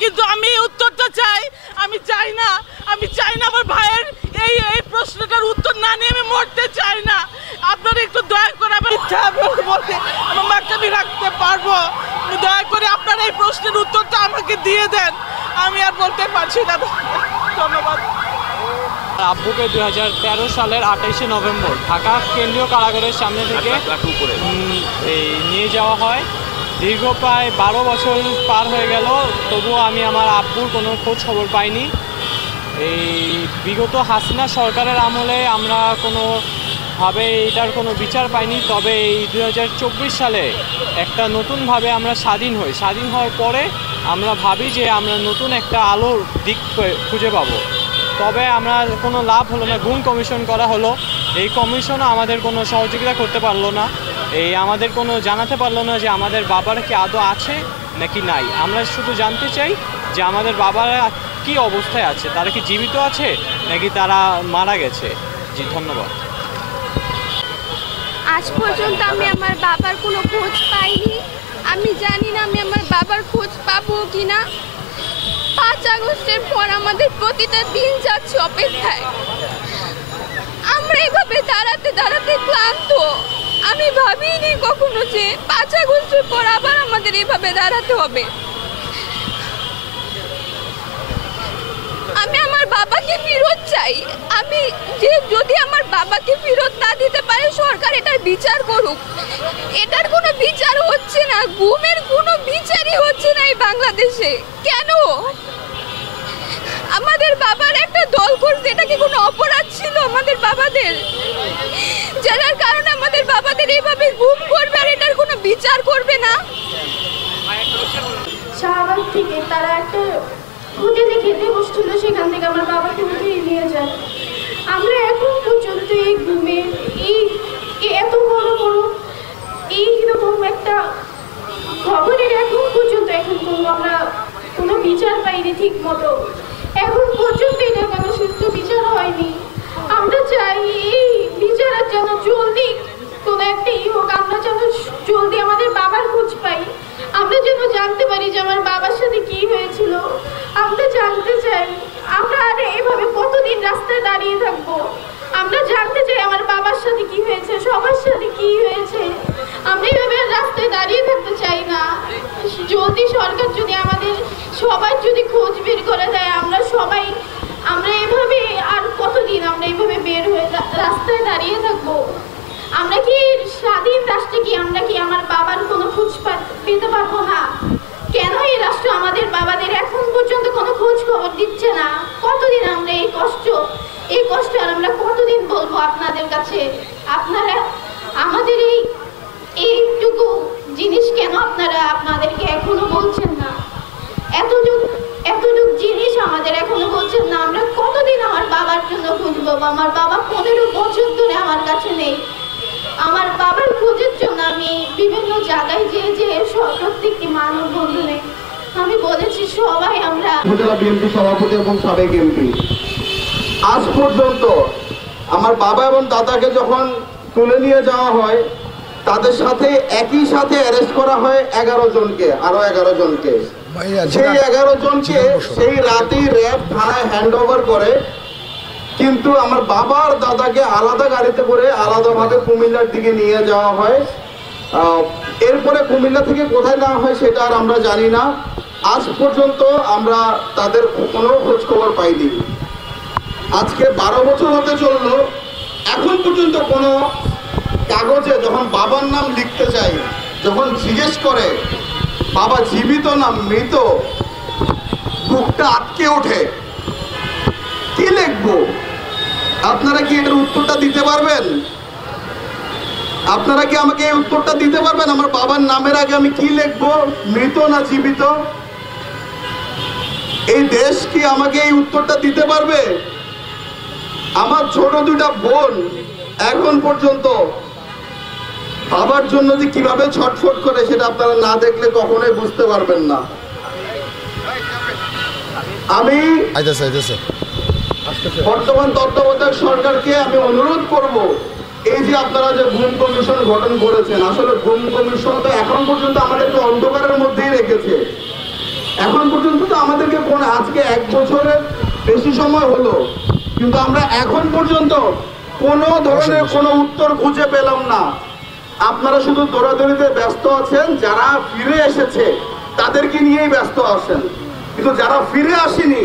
কিন্তু আমি এই উত্তরটা চাই। আমি চাই না আমার ভাইয়ের এই প্রশ্নটার উত্তর না নিয়ে আমি মরতে চাই না। আপনারা একটু দয়া করে আমার ইচ্ছা বলতে আমার মাকে আমি রাখতে পারবো, দয়া করে আপনারা এই প্রশ্নের উত্তরটা আমাকে দিয়ে দেন। আমি আর বলতে পারছি না। ধন্যবাদ। আব্বুকে 2013 সালের 28শে নভেম্বর ঢাকা কেন্দ্রীয় কারাগারের সামনে থেকে নিয়ে যাওয়া হয়। দীর্ঘ প্রায় 12 বছর পার হয়ে গেল, তবুও আমি আমার আব্বুর কোনো খোঁজ খবর পাইনি। এই বিগত হাসিনা সরকারের আমলে আমরা কোনোভাবে এটার কোনো বিচার পাইনি। তবে এই 2024 সালে একটা নতুনভাবে আমরা স্বাধীন হই। স্বাধীন হওয়ার পরে আমরা ভাবি যে আমরা নতুন একটা আলোর দিক খুঁজে পাবো। তবে আমরা কোনো লাভ হলো না। গুম কমিশন করা হলো, এই কমিশনও আমাদের কোনো সহযোগিতা করতে পারলো না। আমাদের কোনো জানাতে পারলো না যে আমাদের বাবারা কি আদৌ আছে নাকি নাই। আমরা শুধু জানতে চাই যে আমাদের বাবারা কি অবস্থায় আছে, তারা কি জীবিত আছে নাকি তারা মারা গেছে। জি, ধন্যবাদ। আজ পর্যন্ত আমি আমার বাবার কোনো খোঁজ পাইনি। আমি জানি না আমি আমার বাবার খোঁজ পাবো কিনা। 5 আগস্টের পর আমাদের প্রতিটা দিন যাচ্ছে অপেক্ষায়। আমরা এভাবে দাঁড়াতে দাঁড়াতে ক্লান্ত। আমি ভাবিনি কখনো যে 5 আগস্টের পর আবার আমাদের এভাবে দাঁড়াতে হবে। আমি আমার বাবাকে ফেরত চাই। আমি যদি আমার বাবাকে ফেরত না দিতে পারে, সরকার এটার বিচার করুক। এটার কোনো বিচার হচ্ছে না, গুমের কোনো বিচারই হচ্ছে না এই বাংলাদেশে। কেন? আমাদের বাবার একটা দল করছে, এটা কি কোনো অপরাধ ছিল আমাদের বাবাদের? যার কারণে আমাদের বাবাদের এইভাবে গুম করবে আর এটার কোনো বিচার করবে না। শাহবাগ থেকে তারা একটা হোটেলে খেতে বসছিল, সেখান থেকে আমার বাবাকে উঠিয়ে নিয়ে যায়। আমরা এখন পর্যন্ত এই ঘুমে এত বড় বড় এইরকম একটা খবরের এখন পর্যন্ত আমরা কোনো বিচার পাইনি ঠিক মতো। এখন পর্যন্ত এটা কেন সুস্থ বিচার হয়নি। আমরা চাই এই বিচারের যেন জলদি কোনো একটা হোক, আমরা যেন জলদি আমাদের বাবার খোঁজ পাই। আমরা যেন জানতে পারি যে আমার বাবার সাথে কি হয়েছিল। আমরা জানতে চাই। আমরা আর এভাবে কতদিন রাস্তায় দাঁড়িয়ে থাকবো? আমরা জানতে চাই আমার বাবার সাথে কি হয়েছে, সবার সাথে কি হয়েছে। আমরা এভাবে রাস্তায় দাঁড়িয়ে থাকতে চাই না। যদি সরকার যদি আমাদের সবার যদি খোঁজ বের করে দেয়, আমরা এভাবে আর কতদিন আমরা এভাবে বের হয়ে রাস্তায় দাঁড়িয়ে থাকবো? আমরা কি স্বাধীন রাষ্ট্রে কি আমরা কি আমার বাবার কোনো খোঁজ পেতে পারবো না? কেন এই রাষ্ট্র আমাদের বাবাদের এখন পর্যন্ত কোনো খোঁজ খবর দিচ্ছে না? কতদিন আমরা এই কষ্ট আর আমরা কতদিন বলবো আপনাদের কাছে? আপনারা আমাদের এইটুকু জিনিস কেন আপনাদেরকে এখনো বলছেন না? এতটুক জিনিস আমাদের এখনো বলছেন না। আমরা কতদিন আমার বাবার জন্য খুঁজবো? আমার বাবা 15 বছর ধরে আমার কাছে নেই। আমার বাবার খোঁজের জন্য আমি বিভিন্ন জায়গায় যে প্রত্যেকটি মানব বন্ধুরে আমি বলেছি, সবাই আমরা উপজেলা বিএনপি সভাপতি এবং সাবেক এমপি। আজ পর্যন্ত আমার বাবা এবং দাদাকে যখন তুলে নিয়ে যাওয়া হয়, তাদের সাথে একই সাথে অ্যারেস্ট করা হয় 11 জনকে, আরো 11 জনকে। সেই 11 জনকে সেই রাতেই র্যাব থানায় হ্যান্ড ওভার করে। কিন্তু আমার বাবার দাদাকে আলাদা গাড়িতে করে আলাদাভাবে কুমিল্লার দিকে নিয়ে যাওয়া হয়। এরপরে কুমিল্লা থেকে কোথায় নেওয়া হয় সেটা আর আমরা জানি না। আজ পর্যন্ত আমরা তাদের কোনো খোঁজ খবর পাইনি। আজকে 12 বছর হতে চললো, এখন পর্যন্ত কোনো কাগজে যখন বাবার নাম লিখতে চাই, যখন জিজ্ঞেস করে বাবা জীবিত না মৃত, বুকটা আটকে ওঠে। কি লিখবো? আপনারা কি এটার উত্তরটা দিতে পারবেন? আপনারা কি আমাকে এই উত্তরটা দিতে পারবেন? আমার বাবার নামের আগে আমি কি লিখবো, মৃত না জীবিত? এই দেশ কি আমাকে এই উত্তরটা দিতে পারবে? আমার ছোট 2টা বোন এখন পর্যন্ত বাবার জন্য যে কিভাবে ছটফট করে, সেটা আপনারা না দেখলে কখনোই বুঝতে পারবেন না। আমি বর্তমান তত্ত্বাবধায়ক সরকারকে আমি অনুরোধ করব, এই যে আপনারা যে গুম কমিশন গঠন করেছেন, আসলে গুম কমিশন তো এখন পর্যন্ত আমাদেরকে অন্ধকারের মধ্যেই রেখেছে। এখন পর্যন্ত তো আমাদেরকে কোন আজকে 1 বছরের বেশি সময় হলো, কিন্তু আমরা এখন পর্যন্ত কোনো ধরনের কোনো উত্তর খুঁজে পেলাম না। আপনারা শুধু দৌড়াদৌড়িতে ব্যস্ত আছেন, যারা ফিরে এসেছে তাদেরকে নিয়েই ব্যস্ত আছেন, কিন্তু যারা ফিরে আসেনি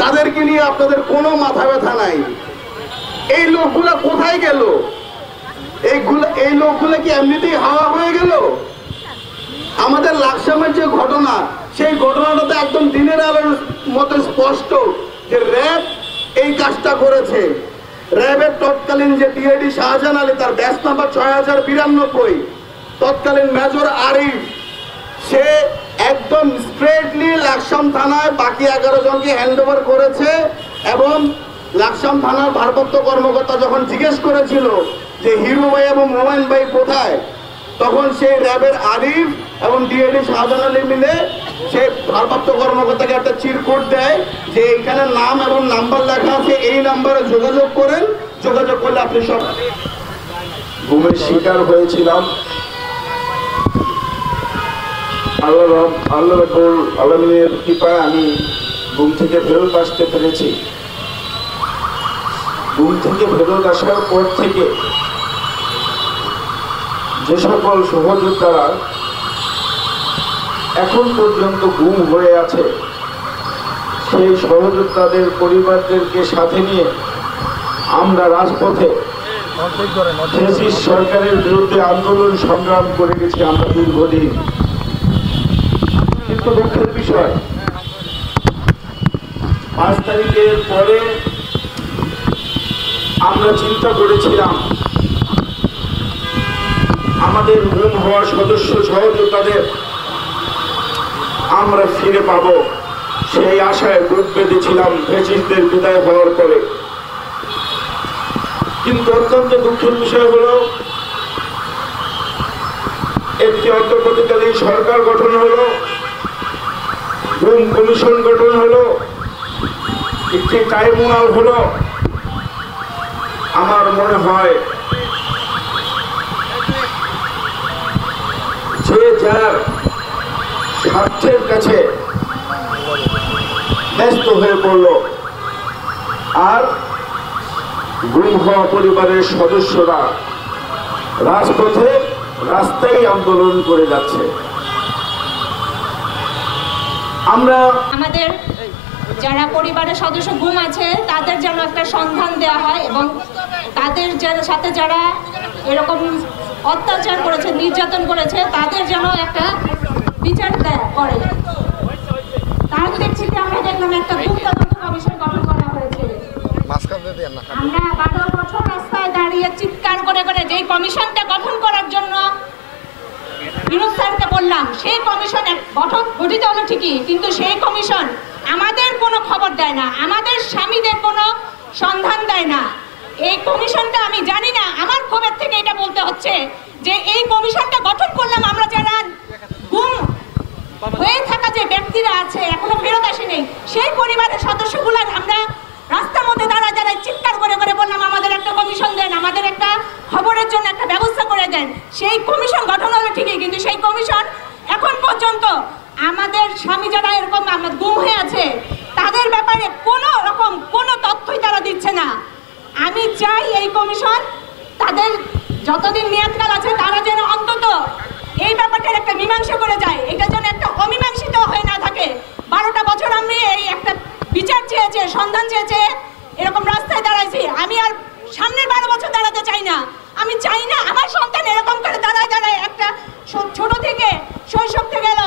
তাদেরকে নিয়ে আপনাদের কোনো মাথা ব্যথা নাই। এই লোকগুলা কোথায় গেল? এই লোকগুলা কি এমনিতেই হাওয়া হয়ে গেল? আমাদের লাকসামের যে ঘটনা, সেই ঘটনাটাতে একদম দিনের আলোর মতো স্পষ্ট যে র্যাব এই কাজটা করেছে। র্যাবের তৎকালীন যে ডিআইডি শাহজাহান আলী, তার ব্যাচ নাম্বার 6092, তৎকালীন মেজর আরিফ, সে একদম স্ট্রেটলি লাকসাম থানায় বাকি 11 জনকে হ্যান্ড ওভার করেছে। এবং লাকসাম থানার ভারপ্রাপ্ত কর্মকর্তা যখন জিজ্ঞেস করেছিল যে হিরো ভাই এবং মোমাইন ভাই কোথায়, তখন সেই র্যাবের আরিফ এবং ডিআইডি শাহজাহান আলী মিলে সে ভারপ্রাপ্ত কর্মকর্তাকে একটা চিরকুট দেয় যে এখানে নাম এবং নাম্বার লেখা আছে, এই নাম্বারে যোগাযোগ করেন, যোগাযোগ করলে আপনি সব। ঘুমের শিকার হয়েছিলাম। আল্লাহ রাব্বুল আলামিনের কৃপায় আমি ঘুম থেকে ফেরত আসতে পেরেছি। ঘুম থেকে ফেরত আসার পর থেকে যে সকল সহযোদ্ধারা এখন পর্যন্ত গুম হয়ে আছে, সেই সহযোদ্ধাদের পরিবারদেরকে সাথে নিয়ে আমরা রাজপথে ফ্যাসিস্ট সরকারের বিরুদ্ধে আন্দোলন সংগ্রাম করে গেছি আমরা দীর্ঘদিন। কিন্তু দুঃখের বিষয়, 5 তারিখের পরে আমরা চিন্তা করেছিলাম আমাদের গুম হওয়া সদস্য সহযোদ্ধাদের আমরা ফিরে পাবো, সেই আশায় বুক বেঁধেছিলাম ফ্যাসিস্টদের বিদায় হওয়ার পরে। কিন্তু অত্যন্ত দুঃখের বিষয় হলো, একটি অন্তর্বর্তীকালীন সরকার গঠন হলো, গুম কমিশন গঠন হলো, একটি ট্রাইব্যুনাল হলো। আমার মনে হয় যে যার স্বার্থের কাছে ব্যস্ত হয়ে পড়ল, আর গুম হওয়া পরিবারের সদস্যরা রাজপথে রাস্তায় আন্দোলন করে যাচ্ছে। আমরা আমাদের যারা পরিবারের সদস্য গুম আছে তাদের যেন একটা সন্ধান দেওয়া হয় এবং তাদের সাথে যারা এরকম অত্যাচার করেছে, নির্যাতন করেছে, তাদের যেন একটা বিচার করে। তার প্রেক্ষিতে আমরা দেখলাম একটা তদন্ত কমিশন গঠন করা হয়েছে। আমরা 12 বছর রাস্তায় দাঁড়িয়ে চিৎকার করে করে যেই কমিশনটা গঠন করার জন্য বিনোদ স্যারকে বললাম, সেই কমিশন গঠিত হলো ঠিকই, কিন্তু সেই কমিশন আমাদের কোনো খবর দেয় না, আমাদের স্বামীদের কোনো সন্ধান দেয় না। এই কমিশনটা আমি জানি না, আমার ক্ষোভের থেকে এটা বলতে হচ্ছে যে এই কমিশনটা গঠন করলাম আমরা যারা গুম হয়ে থাকা যে ব্যক্তিরা আছে এখনো ফেরত আসেনি, সেই পরিবারের সদস্যগুলো আমরা রাস্তার মধ্যে দাঁড়ায় চিৎকার করে করে বললাম আমাদের একটা কমিশন দেন, আমাদের একটা খবরের জন্য একটা ব্যবস্থা করে দেন। সেই কমিশন গঠন হলো ঠিকই, কিন্তু সেই কমিশন এখন পর্যন্ত আমাদের স্বামী যারা এরকম গুম হয়ে আছে তাদের ব্যাপারে কোনো রকম কোনো তথ্যই তারা দিচ্ছে না। আমি চাই এই কমিশন তাদের যতদিন মেয়াদকাল আছে তারা যেন অন্তত এই ব্যাপারটার একটা মীমাংসা করে যায়, এটা যেন একটা অমীমাংসিত হয়ে না থাকে। 12টা বছর আমি এই একটা বিচার চেয়েছে, সন্ধান চেয়েছে, এরকম রাস্তায় দাঁড়াইছি। আমি আর সামনের 12 বছর দাঁড়াতে চাই না। আমি চাই না আমার সন্তান এরকম করে দাঁড়ায় একটা ছোট থেকে শৈশব থেকে গেল,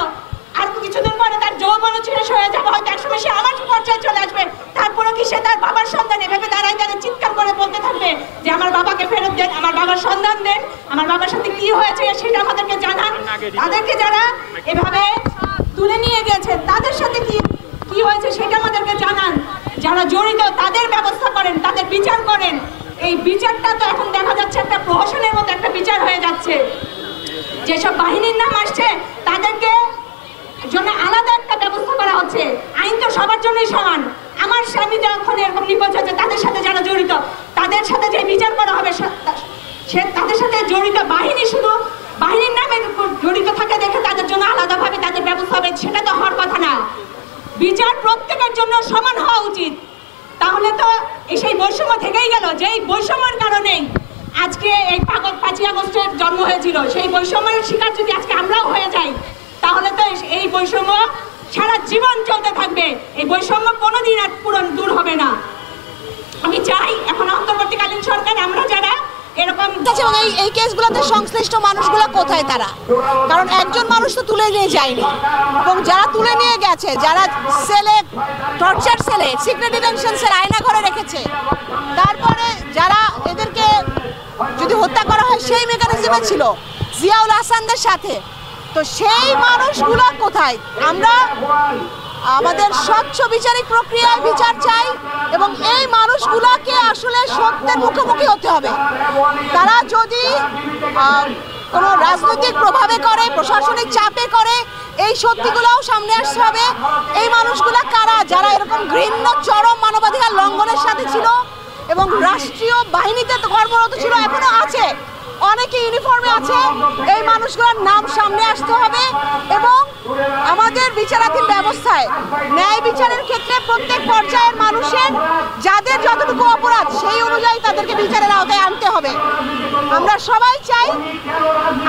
আর কিছুদিন পরে তার যৌবন শেষ হয়ে যাবে, হয়তো একসময় সে আমার পর্যায়ে চলে আসবে, তারপরে কি সে তার বাবার সন্তান এভাবে দাঁড়ায় চিৎকার করে বলতে থাকবে যে আমার বাবাকে ফেরত দেন, আমার বাবার সন্ধান দেন, আমার বাবার সাথে কি হয়েছে সেটা আমাদেরকে জানান। তাদেরকে যারা এভাবে তুলে নিয়ে গেছে তাদের সাথে কি হয়েছে সেটা আমাদেরকে জানান, যারা জড়িত তাদের ব্যবস্থা করেন, তাদের বিচার করেন। এই বিচারটা তো এখন দেখা যাচ্ছে একটা প্রহসনের মতো একটা বিচার হয়ে যাচ্ছে। যেসব বাহিনীর নাম আসছে তাদেরকে জন্য আলাদা একটা ব্যবস্থা করা হচ্ছে। আইন তো সবার জন্যই সমান। আমার স্বামী যখন এরকম নিখোঁজ হয়েছে তাদের সাথে যারা জড়িত তাদের সাথে যে বিচার করা হবে তাদের সাথে জড়িত বাহিনী শুধু বাহিনীর নামে জড়িত থাকে দেখে তাদের জন্য আলাদাভাবে তাদের ব্যবস্থা হবে, সেটা তো হওয়ার কথা না। জন্য সমান হওয়া উচিত। তাহলে তো সেই বৈষম্য থেকেই গেল, যে এই বৈষম্যের কারণেই আজকে এই 5ই আগস্টের জন্ম হয়েছিল। সেই বৈষম্যের শিকার যদি আজকে আমরাও হয়ে যাই, তাহলে তো এই বৈষম্য সারা জীবন চলতে থাকবে। এই বৈষম্য কোনোদিন আর দূর হবে না। আমি চাই এখন অন্তর্বর্তীকালীন সরকার, আমরা যারা এরকম এই কেসগুলোতে সংশ্লিষ্ট মানুষগুলো কোথায় তারা, কারণ একজন মানুষ তো তুলে নিয়ে যায়নি, এবং যারা তুলে নিয়ে গেছে, যারা সেলে, টর্চার সেলে, সিক্রেট ডিটেনশন সেল, আয়না ঘরে রেখেছে, তারপরে যারা এদেরকে যদি হত্যা করা হয় সেই মেকানিজমে ছিল জিয়াউল হাসানদের সাথে, তো সেই মানুষগুলো কোথায়? আমরা আমাদের স্বচ্ছ বিচারিক প্রক্রিয়ায় বিচার চাই, এবং এই মানুষগুলোকে আসলে সত্যের মুখোমুখি হতে হবে। তারা যদি কোনো রাজনৈতিক প্রভাবে করে, প্রশাসনিক চাপে করে, এই সত্যিগুলোও সামনে আসতে হবে। এই মানুষগুলো কারা? যারা এরকম ঘৃণ্য চরম মানবাধিকার লঙ্ঘনের সাথে ছিল এবং রাষ্ট্রীয় বাহিনীতে কর্মরত ছিল, এখনো আছে, অনেকে ইউনিফর্মে আছে। এই মানুষগুলোর নাম সামনে আসতে হবে, এবং আমাদের বিচারাধীন ব্যবস্থায় ন্যায় বিচারের ক্ষেত্রে প্রত্যেক পর্যায়ের মানুষের যাদের যতটুকু অপরাধ সেই অনুযায়ী তাদেরকে বিচারের আওতায় আনতে হবে। আমরা সবাই চাই,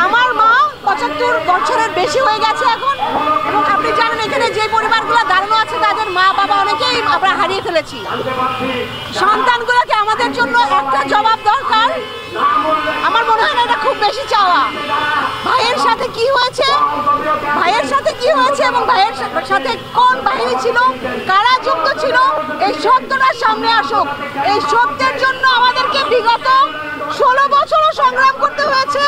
আমার মা 75 বছরের বেশি হয়ে গেছে এখন, এবং আপনি জানেন এখানে যে পরিবারগুলো দাঁড়ানো আছে তাদের মা বাবা অনেকেই আমরা হারিয়ে ফেলেছি। সন্তানগুলোকে আমাদের জন্য একটা জবাব দরকার। আমার মনে হয় না এটা খুব বেশি চাওয়া। ভাইয়ের সাথে কি হয়েছে, ভাইয়ের সাথে কি হয়েছে এবং ভাইয়ের সাথে কোন বাহিনী ছিল, কারা যুক্ত ছিল, এই সত্যটা সামনে আসুক। এই সত্যের জন্য আমাদেরকে বিগত 16 বছরও সংগ্রাম করতে হয়েছে।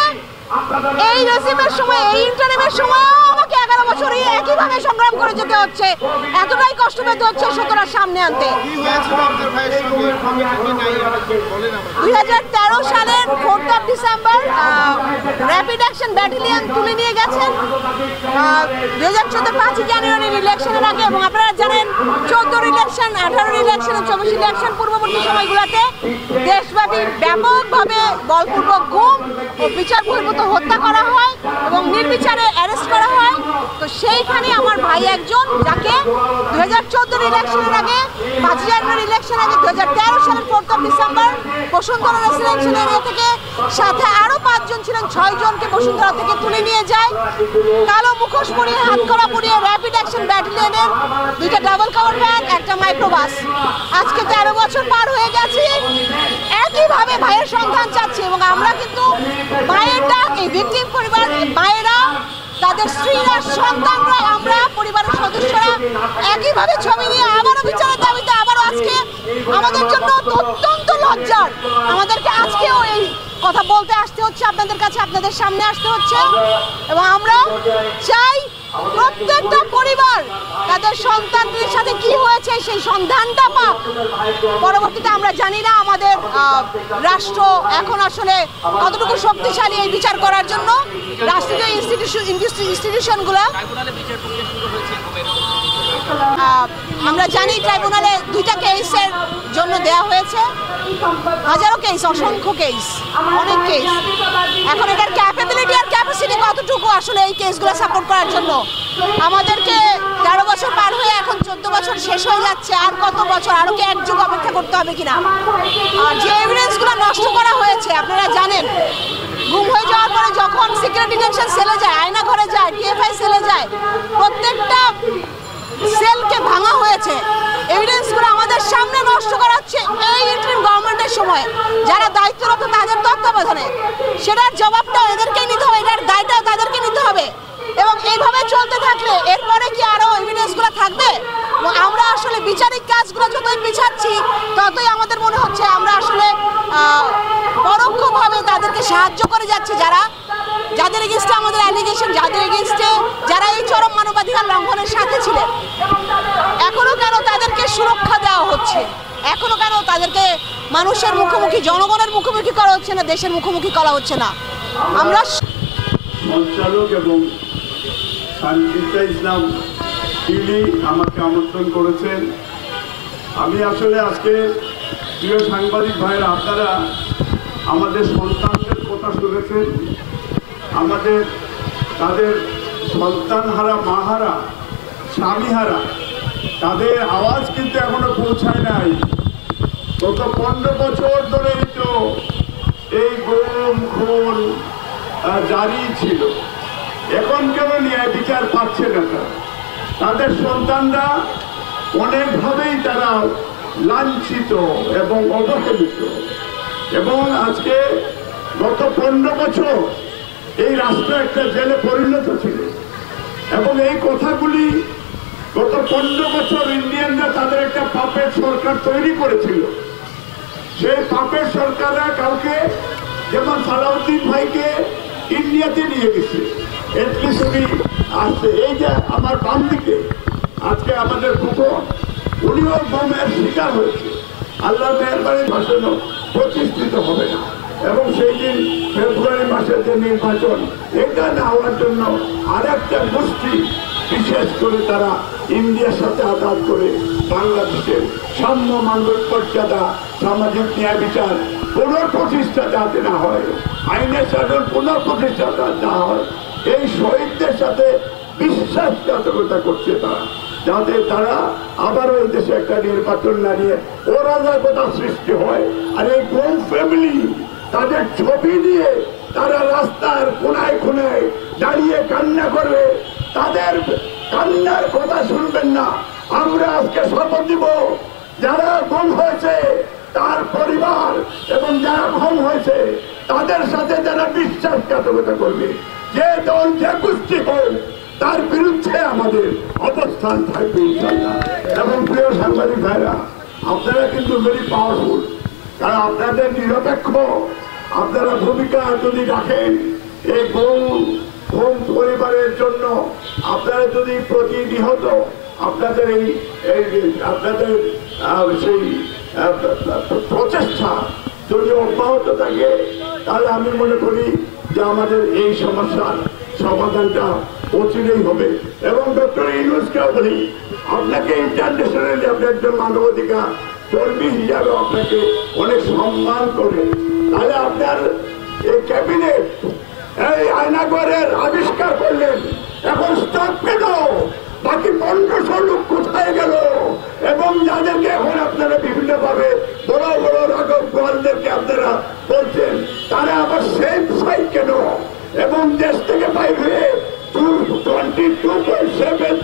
এই রেজিমের সময়, এই ইন্টারিমের সময়ও আমাকে 11 বছরই একইভাবে সংগ্রাম করে যেতে হচ্ছে। এতটাই কষ্ট পেতে হচ্ছে সত্যটা সামনে আনতে। 2013 সালের 4 ডিসেম্বর র্যাপিড অ্যাকশন ব্যাটালিয়ন তুলে নিয়ে গেছেন 2014 5 জানুয়ারির ইলেকশনের আগে, এবং আপনারা জানেন 14 ইলেকশন, 18 ইলেকশন, 24 ইলেকশন পূর্ববর্তী সময়গুলোতে দেশব্যাপী ব্যাপকভাবে বলপূর্বক গুম ও বিচার বহির্ভূত হত্যা করা হয় এবং নির্বিচারে অ্যারেস্ট করা হয়। তো সেইখানে আমার ভাই একজন, যাকে 2014 ইলেকশনের আগে, 5 জানুয়ারি ইলেকশনের আগে 2013 সালের 4 ডিসেম্বর বসুন্ধরা রেসিডেন্সিয়াল এরিয়া থেকে সাথে আরো 5 জন ছিলেন, 6 জনকে বসুন্ধরা থেকে তুলে নিয়ে যায়। কালো মুখোশ পরিয়ে, হাতকড়া পরিয়ে র্যাপিড অ্যাকশন ব্যাটালিয়নের 2টা ডাবল কভার ভ্যান, একটা মাইক্রোবাস। আজকে 13 বছর পার হয়ে গেছে, একইভাবে ভাইয়ের সন্ধান চাচ্ছি। এবং আমরা কিন্তু ভাইয়েরটা, এই ভিকটিম পরিবার, মায়েরা, তাদের স্ত্রীরা, সন্তানরা, আমরা পরিবারের সদস্যরা একইভাবে ছবি নিয়ে আবারও বিচারের দাবিতে আবারও আজকে আমাদের জন্য অত্যন্ত লজ্জার, আমাদেরকে আজকেও এই কথা বলতে আসতে হচ্ছে, আপনাদের কাছে, আপনাদের সামনে আসতে হচ্ছে। এবং আমরা চাই প্রত্যেকটা পরিবার তাদের সন্তানদের সাথে কি হয়েছে সেই সন্ধানটা পাক। পরবর্তীতে আমরা জানি না আমাদের রাষ্ট্র এখন আসলে কতটুকু শক্তিশালী এই বিচার করার জন্য। রাষ্ট্রীয় ইনস্টিটিউশনগুলো, আমরা জানি ট্রাইব্যুনালে 2টা কেসের জন্য দেওয়া হয়েছে, হাজারো কেস, অসংখ্য কেস, অনেক কেস। এখন এটার ক্যাপাবিলিটি আর ক্যাপাসিটি কতটুকু আসলে এই কেসগুলো সাপোর্ট করার জন্য? আমাদেরকে 13 বছর পার হয়ে এখন 14 বছর শেষ হয়ে যাচ্ছে। আর কত বছর, আরো কি এক যুগ অপেক্ষা করতে হবে কিনা? আর যে এভিডেন্সগুলো নষ্ট করা হয়েছে, আপনারা জানেন গুম হয়ে যাওয়ার পরে যখন সিক্রেট ডিটেনশন সেলে যায়, আয়না ঘরে যায়, টিএফআই সেলে যায়, প্রত্যেকটা সেলকে ভাঙা হয়েছে। এভিডেন্সগুলো আমাদের সামনে নষ্ট করা হচ্ছে এই ইন্টারিম গভর্নমেন্টের সময়, যারা দায়িত্বরত তাদের তত্ত্বাবধানে। সেটার জবাবটা এদেরকেই নিতে হবে, এটার দায়টাও তাদেরকে নিতে হবে। এবং এইভাবে চলতে থাকলে এরপরে কি আরো এভিডেন্সগুলো থাকবে? আমরা আসলে বিচারিক কাজগুলো যতই পিছাচ্ছি ততই আমাদের মনে হচ্ছে আমরা আসলে পরোক্ষভাবে তাদেরকে সাহায্য করে যাচ্ছে, যাদের এগেইনস্টে আমাদের অ্যালিগেশন, যাদের এগেইনস্টে যারা এই চরম মানবাধিকার লঙ্ঘনের সাথে ছিলেন। এখনো কেন তাদেরকে সুরক্ষা দেওয়া হচ্ছে? এখনো কেন তাদেরকে মানুষের মুখোমুখি, জনগণের মুখোমুখি করা হচ্ছে না, দেশের মুখোমুখি করা হচ্ছে না? আমরা সঞ্চালক এবং শান্তিতা ইসলাম তিনি আমাকে আমন্ত্রণ করেছেন। আমি আসলে আজকে প্রিয় সাংবাদিক ভাইয়েরা, আপনারা আমাদের সন্তানদের কথা শুনেছেন, তাদের সন্তানহারা, মাহারা, স্বামীহারা তাদের আওয়াজ কিন্তু এখনো পৌঁছায় নাই। গত 15 বছর ধরেই তো এই গুম খুন জারি ছিল, এখন কেন ন্যায় বিচার পাচ্ছে না? তাদের সন্তানরা অনেকভাবেই তারা লাঞ্ছিত এবং অবহেলিত। এবং আজকে গত 15 বছর এই রাষ্ট্র একটা জেলে পরিণত ছিল, এবং এই কথাগুলি গত 15 বছর ইন্ডিয়ানরা তাদের একটা পাপের সরকার তৈরি করেছিল। সেই পাপের সরকাররা কাউকে, যেমন সালাউদ্দিন ভাইকে ইন্ডিয়াতে নিয়ে গেছে, এটলিস্ট আসছে। এই যে আমার বাম দিকে আজকে আমাদের কুকুর, উনিও বোমের শিকার হয়েছে। আল্লাহ মেহরবানি ভাষণ প্রতিষ্ঠিত হবে না, এবং সেই দিন ফেব্রুয়ারি মাসের যে নির্বাচন, এটা না হওয়ার জন্য আরেকটা গোষ্ঠী, বিশেষ করে তারা ইন্ডিয়ার সাথে আঘাত করে বাংলাদেশের সাম্য মানবিক মর্যাদা, সামাজিক ন্যায় বিচার পুনঃপ্রতিষ্ঠা যাতে না হয়, আইনের শাসন পুনঃপ্রতিষ্ঠা না হয়, এই শহীদদের সাথে বিশ্বাসঘাতকতা করছে তারা, যাতে তারা আবারও এই দেশে একটা নির্বাচন না নিয়ে অরাজকতা সৃষ্টি হয়। আর এই কোন ফ্যামিলি তাদের ছবি দিয়ে তারা রাস্তার কোনায় কোনায় দাঁড়িয়ে কান্না করবে, তাদের কান্নার কথা শুনবেন না। আমরা আজকে শপথ দিব, যারা গুম হয়েছে তার পরিবার এবং যারা গুম হয়েছে তাদের সাথে যারা বিশ্বাসঘাতকতা করবে, যে দল যে গোষ্ঠী হোক, তার বিরুদ্ধে আমাদের অবস্থান থাকবে ইনশাআল্লাহ। এবং প্রিয় সাংবাদিক ভাইরা, আপনারা কিন্তু ভেরি পাওয়ারফুল, কারণ আপনাদের নিরপেক্ষ আপনারা ভূমিকা যদি রাখেন এই গুম পরিবারের জন্য, আপনারা যদি প্রতিনিহত আপনাদের আপনাদের সেই প্রচেষ্টা যদি অব্যাহত থাকে, তাহলে আমি মনে করি যে আমাদের এই সমস্যার সমাধানটা অচিরেই হবে। এবং ডক্টর ইউনূসকেও বলি, আপনাকে ইন্টারন্যাশনালি আপনি একজন মানবাধিকার কর্মী হিসাবে আপনাকে অনেক সম্মান করে, তাহলে আপনার এই ক্যাবিনেট এই আয়নাগরের আবিষ্কার করলেন, এখন স্টপ কেন? বাকি 1500 লোক কোথায় গেল? এবং যাদেরকে এখন আপনারা বিভিন্ন ভাবে বড় বড় রাঘব গোয়ালদেরকে আপনারা বলছেন, তারা আবার সেফ সাইড কেন? এবং দেশ থেকে বাইরে 22.7